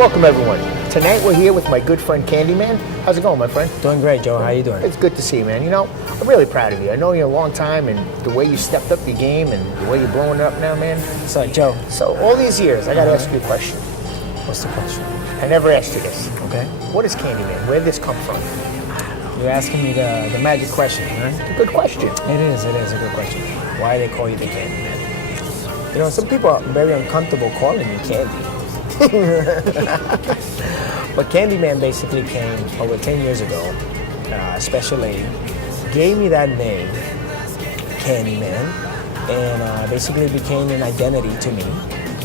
Welcome everyone. Tonight we're here with my good friend Candyman. How's it going, my friend? Doing great, Joe. How you doing? It's good to see you, man. You know, I'm really proud of you. I know you a long time, and the way you stepped up your game and the way you're blowing up now, man. So, Joe. So all these years, I gotta ask you a question. What's the question? I never asked you this. Okay. What is Candyman? Where did this come from? You're asking me the magic question, right? It's a good question. It is a good question. Why they call you the Candyman? You know, some people are very uncomfortable calling me Candy. But Candyman basically came over 10 years ago. A special lady gave me that name, Candyman, and basically became an identity to me.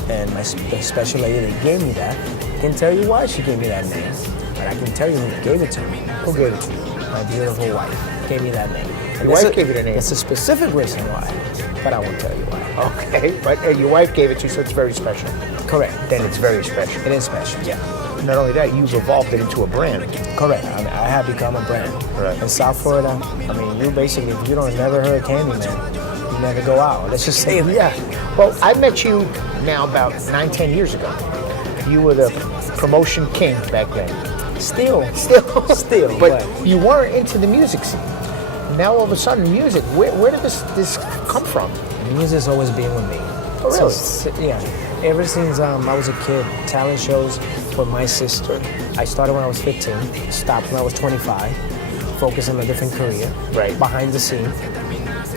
And the special lady that gave me that, I can tell you why she gave me that name, but I can tell you who gave it to me. Who gave it to you? My beautiful wife gave me that name. Your wife gave you the name? That's a specific reason why, but I won't tell you why. Okay, but your wife gave it to you, so it's very special. Correct. Then it's very special. It is special, yeah. Not only that, you've evolved it into a brand. Correct. I mean, I have become a brand. Right. In South Florida, I mean, you basically, if you don't never heard Candyman, you never go out. Let's just say that. Yeah. Well, I met you now about 9-10 years ago. You were the promotion king back then. Still. But you weren't into the music scene. Now all of a sudden, music. Where did this come from? Music's always been with me. Oh, really? Yeah. Ever since I was a kid, talent shows with my sister. I started when I was 15, stopped when I was 25, focused on a different career. Right. Behind the scene.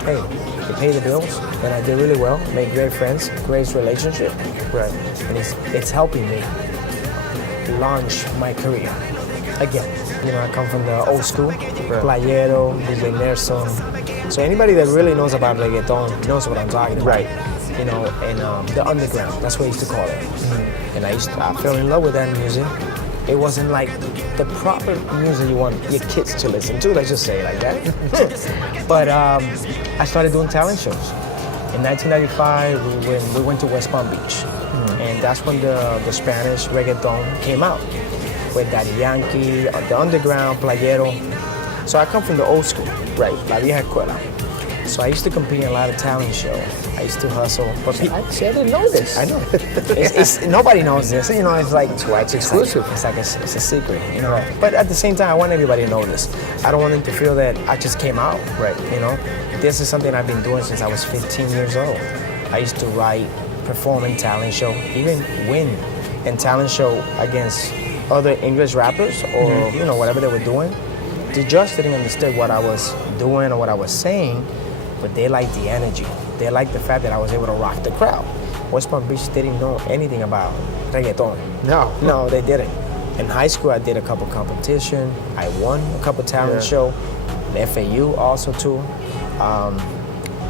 Hey, they pay the bills, and I did really well. Made great friends, great relationship. Right. And it's helping me launch my career again. You know, I come from the old school, playero, DJ Nelson. So anybody that really knows about reggaeton knows what I'm talking about. Right. You know, and the underground, that's what I used to call it. Mm-hmm. And I fell in love with that music. It wasn't like the proper music you want your kids to listen to, let's just say it like that. But I started doing talent shows. In 1995, we went to West Palm Beach. Mm-hmm. And that's when the Spanish reggaeton came out. With Daddy Yankee, the underground, playero. So I come from the old school, right? La vieja escuela. So I used to compete in a lot of talent shows. I used to hustle. But I didn't know this. I know. Nobody knows this. You know, it's like it's exclusive. It's a secret. You know. Right. But at the same time, I want everybody to know this. I don't want them to feel that I just came out. Right. You know, this is something I've been doing since I was 15 years old. I used to write, perform in talent show, even win in talent show against other English rappers or you know whatever they were doing. The judge didn't understand what I was doing or what I was saying. But they liked the energy. They liked the fact that I was able to rock the crowd. West Palm Beach didn't know anything about reggaeton. No, they didn't. In high school, I did a couple competition. I won a couple talent show. The FAU also too.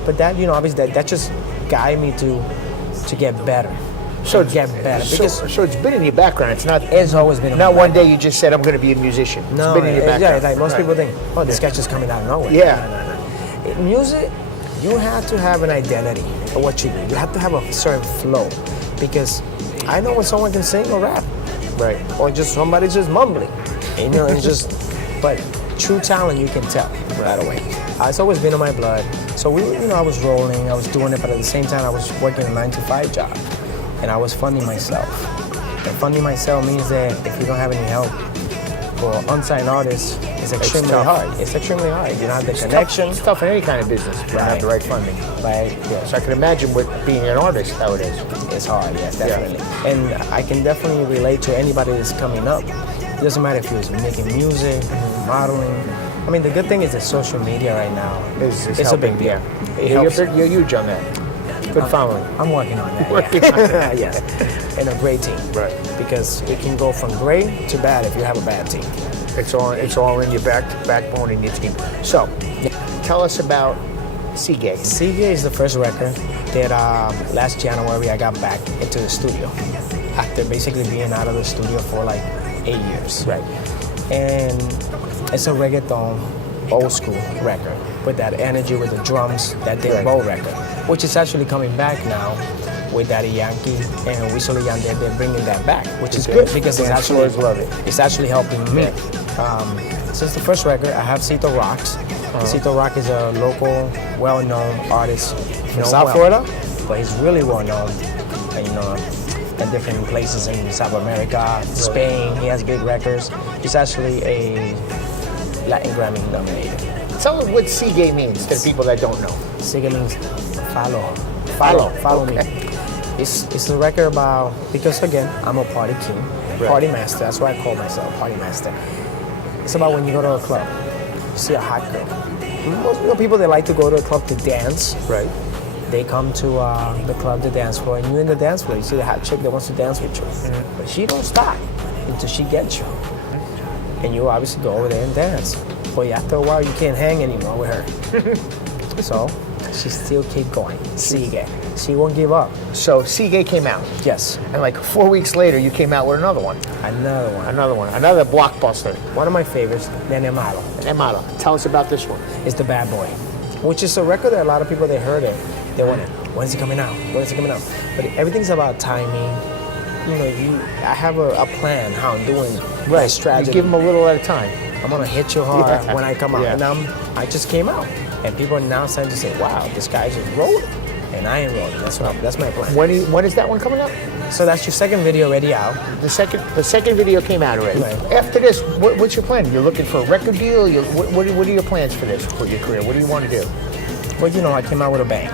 But that, you know, obviously that just guided me to get better. So it's been in your background. It's always been. Not one day you just said I'm going to be a musician. No, it's been in your background. Yeah, like most people think, oh, this guy's just coming out of nowhere. Yeah. No. Music, you have to have an identity of what you do. You have to have a certain flow, because I know when someone can sing or rap, right, or just somebody's just mumbling, you know, and just. But true talent, you can tell right away. It's always been in my blood. So I was rolling, I was doing it, but at the same time, I was working a 9-to-5 job. And I was funding myself. And funding myself means that if you don't have any help for unsigned artists, it's extremely hard. It's extremely hard. You don't have the connection. It's tough in any kind of business if you don't have the right funding. Right. Yeah. So I can imagine what being an artist, how it is. It's hard, yes, definitely. Yeah. And I can definitely relate to anybody that's coming up. It doesn't matter if you're making music, modeling. I mean, the good thing is that social media right now it's a big deal. You're huge on that. Good following. I'm working on that. Working on that. Yes. And a great team. Right. Because it can go from great to bad if you have a bad team. It's all in your backbone in your team. So, tell us about Sigue. Sigue is the first record that last January I got back into the studio after basically being out of the studio for like 8 years. Right. And it's a reggaeton old school record with that energy, with the drums, that dembow record, which is actually coming back now with Daddy Yankee and Whistle Yandel. They're bringing that back, which is good because it's actually helping me. Since the first record, I have Cito Rocks. Cito Rock is a local, well-known artist from South Florida, but he's really well-known. And, at different places in South America, Spain. He has big records. He's actually a Latin Grammy nominated. Tell us what Sigue means to the people that don't know. Sigue means follow. Follow Okay. me. It's a record about, because again, I'm a party king, party master. That's why I call myself party master. It's about when you go to a club, you see a hot girl. Most people, they like to go to a club to dance. Right. They come to the club to dance floor, and you're in the dance floor. You see the hot chick that wants to dance with you, but she don't stop until she gets you. And you obviously go over there and dance. But after a while, you can't hang anymore with her. So she still keep going. Sigue. She won't give up. So Sigue came out. Yes. And like 4 weeks later, you came out with another one. Another blockbuster. One of my favorites, Nene Malo. Emalo. Tell us about this one. It's The Bad Boy, which is a record that a lot of people, they heard it. They wondered, when's it coming out? When's it coming out? But everything's about timing. I have a plan how I'm doing my strategy. You give them a little at a time. I'm gonna hit you hard when I come out. Yeah. And I just came out. And people are now starting to say, wow, this guy just rolling. And I ain't rolling. That's my plan. When is that one coming up? So that's your second video already out. The second video came out already. Right. After this, what's your plan? You're looking for a record deal? What are your plans for this, for your career? What do you want to do? Well, I came out with a bang.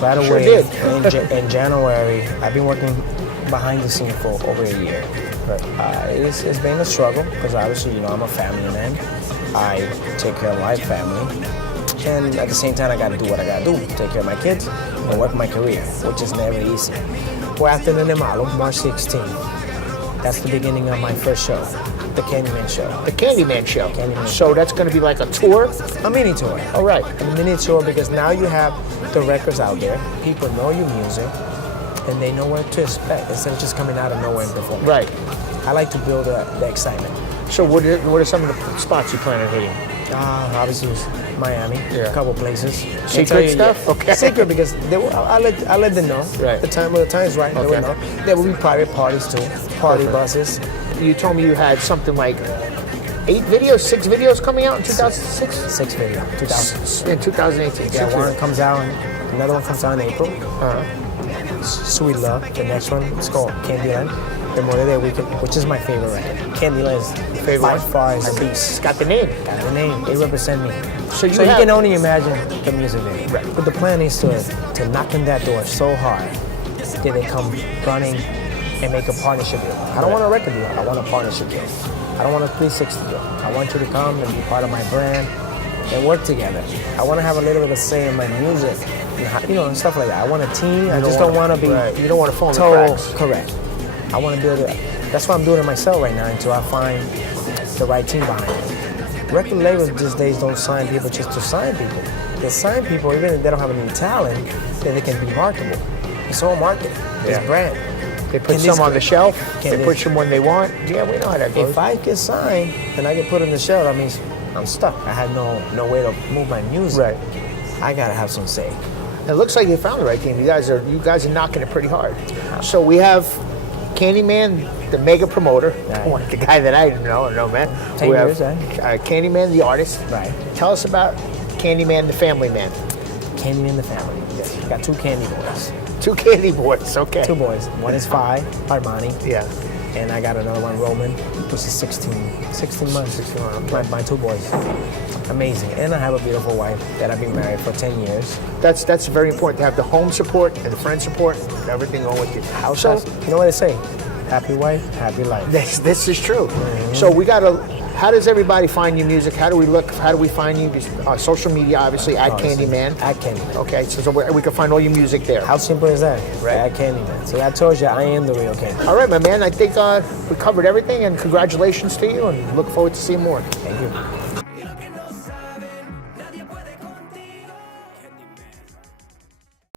Right away, Sure did. in January, I've been working behind the scene for over a year. It's been a struggle because obviously, I'm a family man. I take care of my family. And at the same time, I got to do what I got to do. Take care of my kids and work my career, which is never easy. Well, after Nene Malo, March 16th, that's the beginning of my first show, the Candyman show. The Candyman show. Candyman So show. that's going to be like a tour? A mini tour. All right. A mini tour because now you have the records out there. People know your music, and they know what to expect instead of just coming out of nowhere and performing. Right. I like to build the excitement. So what are some of the spots you plan on hitting? Obviously, it was Miami, Yeah. a couple places. Secret stuff? Yeah. Okay. Secret because I let them know. Right. The time is right. They will know. There will be private parties too, party buses. You told me you had something like 6 videos coming out in 2006? 6 video, 2000. In 2018. Yeah, one comes out, another one comes out in April. Sweet Love. The next one is called Candyman. The Lauderdale Weekend, which is my favorite record. Candyman is by far is the beast. It's got the name. Got the name. They represent me. So you can only imagine the music video. Right. But the plan is to knock on that door so hard that they come running and make a partnership deal. I don't want a record deal. I want a partnership deal. I don't want a 360 deal. I want you to come and be part of my brand and work together. I want to have a little bit of say in my music, and stuff like that. I want a team. I just don't want to be. Right. You don't want to fall in the total cracks. correct. I want to build it. That's why I'm doing it myself right now until I find the right team behind it. Record labels these days don't sign people just to sign people. They sign people even if they don't have any talent, then they can be marketable. It's all marketing. It's brand. They put some on the shelf. They this- push them when they want. Yeah, we know how that goes. If I get signed and I get put on the shelf, that means I'm stuck. I have no way to move my music. Right. I gotta have some say. It looks like you found the right team. You guys are knocking it pretty hard. So we have Candyman, the mega promoter, Right. the guy that I know, man. 10 We years, have Candyman, the artist. Right. Tell us about Candyman, the family man. Candy in the family. Yes. Got 2 candy boys. 2 candy boys, okay. 2 boys. One is 5, Armani. Yeah. And I got another one, Roman, which is 16 months. 16 months. My 2 boys. Amazing. And I have a beautiful wife that I've been married for 10 years. That's very important to have the home support and the friend support, and everything going with you. So, you know what they say? Happy wife, happy life. This is true. So we how does everybody find your music? How do we look? How do we find you? Social media, obviously, at Candyman. At Candyman. Okay, so we can find all your music there. How simple is that? Right. At Candyman. See, I told you, I am the real Candyman. All right, my man. I think we covered everything, and congratulations to you, and look forward to seeing more. Thank you.